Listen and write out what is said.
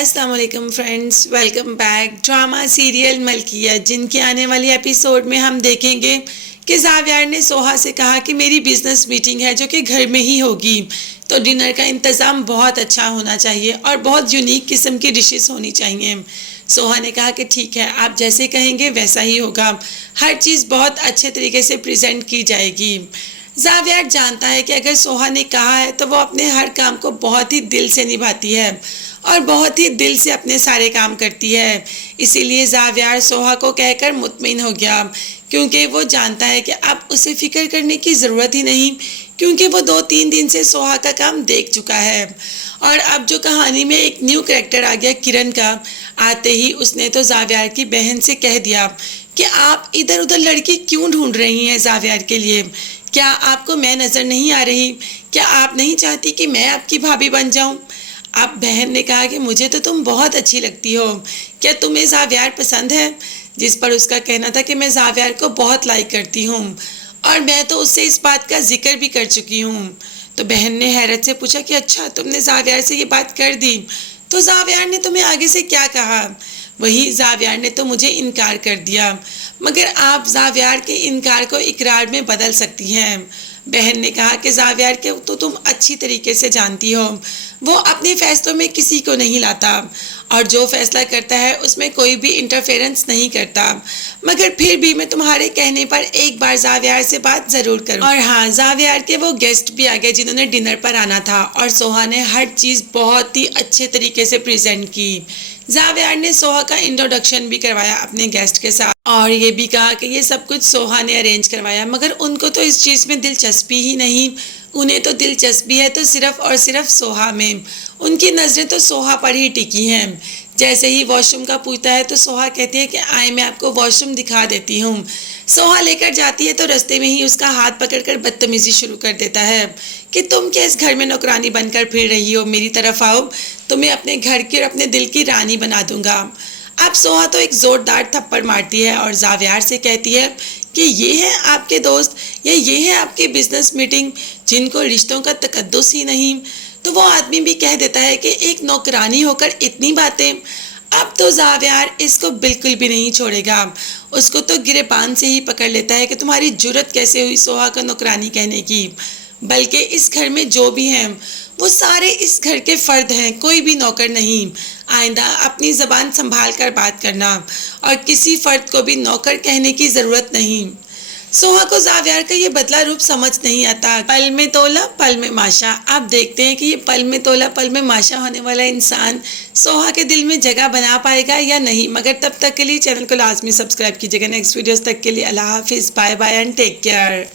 अस्सलाम वालेकुम friends, welcome back. Drama serial Malkiya, जिनके आने वाली एपिसोड में हम देखेंगे कि जावियार ने सोहा से कहा कि मेरी बिजनेस मीटिंग है जो कि घर में ही होगी, तो डिनर का इंतज़ाम बहुत अच्छा होना चाहिए और बहुत यूनिक किस्म की डिशेस होनी चाहिए। सोहा ने कहा कि ठीक है, आप जैसे कहेंगे वैसा ही होगा, हर चीज़ बहुत अच्छे तरीके से प्रेजेंट की जाएगी। जावियार जानता है कि अगर सोहा ने कहा है तो वो अपने हर काम को बहुत ही दिल से निभाती है और बहुत ही दिल से अपने सारे काम करती है। इसीलिए जावियार सोहा को कहकर मुतमिन हो गया, क्योंकि वो जानता है कि अब उसे फिक्र करने की ज़रूरत ही नहीं, क्योंकि वो 2-3 दिन से सोहा का काम देख चुका है। और अब जो कहानी में एक न्यू कैरेक्टर आ गया किरण का, आते ही उसने तो जावियार की बहन से कह दिया कि आप इधर उधर लड़की क्यों ढूंढ रही हैं जावियार के लिए? क्या आपको मैं नज़र नहीं आ रही? क्या आप नहीं चाहती कि मैं आपकी भाभी बन जाऊं? अब बहन ने कहा कि मुझे तो तुम बहुत अच्छी लगती हो, क्या तुम्हें जावियार पसंद है? जिस पर उसका कहना था कि मैं जावियार को बहुत लाइक करती हूँ और मैं तो उससे इस बात का जिक्र भी कर चुकी हूँ। तो बहन ने हैरत से पूछा कि अच्छा, तुमने जावियार से ये बात कर दी, तो जावियार ने तुम्हें आगे से क्या कहा? वही जावियार ने तो मुझे इनकार कर दिया, मगर आप जावियार के इनकार को इकरार में बदल सकती हैं। बहन ने कहा कि जावियार के तो तुम अच्छी तरीके से जानती हो, वो अपने फैसलों में किसी को नहीं लाता और जो फैसला करता है उसमें कोई भी इंटरफेरेंस नहीं करता। मगर फिर भी मैं तुम्हारे कहने पर एक बार जावियार से बात ज़रूर करूँ। और हाँ, जावियार के वो गेस्ट भी आ गए जिन्होंने डिनर पर आना था और सोहा ने हर चीज़ बहुत ही अच्छे तरीके से प्रेजेंट की। जावियार ने सोहा का इंट्रोडक्शन भी करवाया अपने गेस्ट के साथ और ये भी कहा कि ये सब कुछ सोहा ने अरेंज करवाया, मगर उनको तो इस चीज़ में दिलचस्पी ही नहीं। उन्हें तो दिलचस्पी है तो सिर्फ और सिर्फ सोहा में। उनकी नज़रें तो सोहा पर ही टिकी हैं। जैसे ही वॉशरूम का पूछता है तो सोहा कहती है कि आए मैं आपको वॉशरूम दिखा देती हूँ। सोहा लेकर जाती है तो रास्ते में ही उसका हाथ पकड़कर बदतमीजी शुरू कर देता है कि तुम क्या इस घर में नौकरानी बनकर फिर रही हो? मेरी तरफ आओ, तुम्हें अपने घर की और अपने दिल की रानी बना दूंगा। अब सोहा तो एक जोरदार थप्पड़ मारती है और जावियार से कहती है कि ये हैं आपके दोस्त या ये है आपकी बिजनेस मीटिंग जिनको रिश्तों का तकद्दुस ही नहीं? तो वो आदमी भी कह देता है कि एक नौकरानी होकर इतनी बातें। अब तो जावियार इसको बिल्कुल भी नहीं छोड़ेगा, उसको तो गिरेबान से ही पकड़ लेता है कि तुम्हारी जुर्रत कैसे हुई सोहा का नौकरानी कहने की? बल्कि इस घर में जो भी हैं वो सारे इस घर के फर्द हैं, कोई भी नौकर नहीं। आइंदा अपनी ज़बान संभाल कर बात करना और किसी फर्द को भी नौकर कहने की ज़रूरत नहीं। सोहा को जावियार का ये बदला रूप समझ नहीं आता। पल में तोला पल में माशा। आप देखते हैं कि ये पल में तोला पल में माशा होने वाला इंसान सोहा के दिल में जगह बना पाएगा या नहीं। मगर तब तक के लिए चैनल को लाजमी सब्सक्राइब कीजिएगा। नेक्स्ट वीडियोस तक के लिए अल्लाह हाफिज़, bye bye and take care.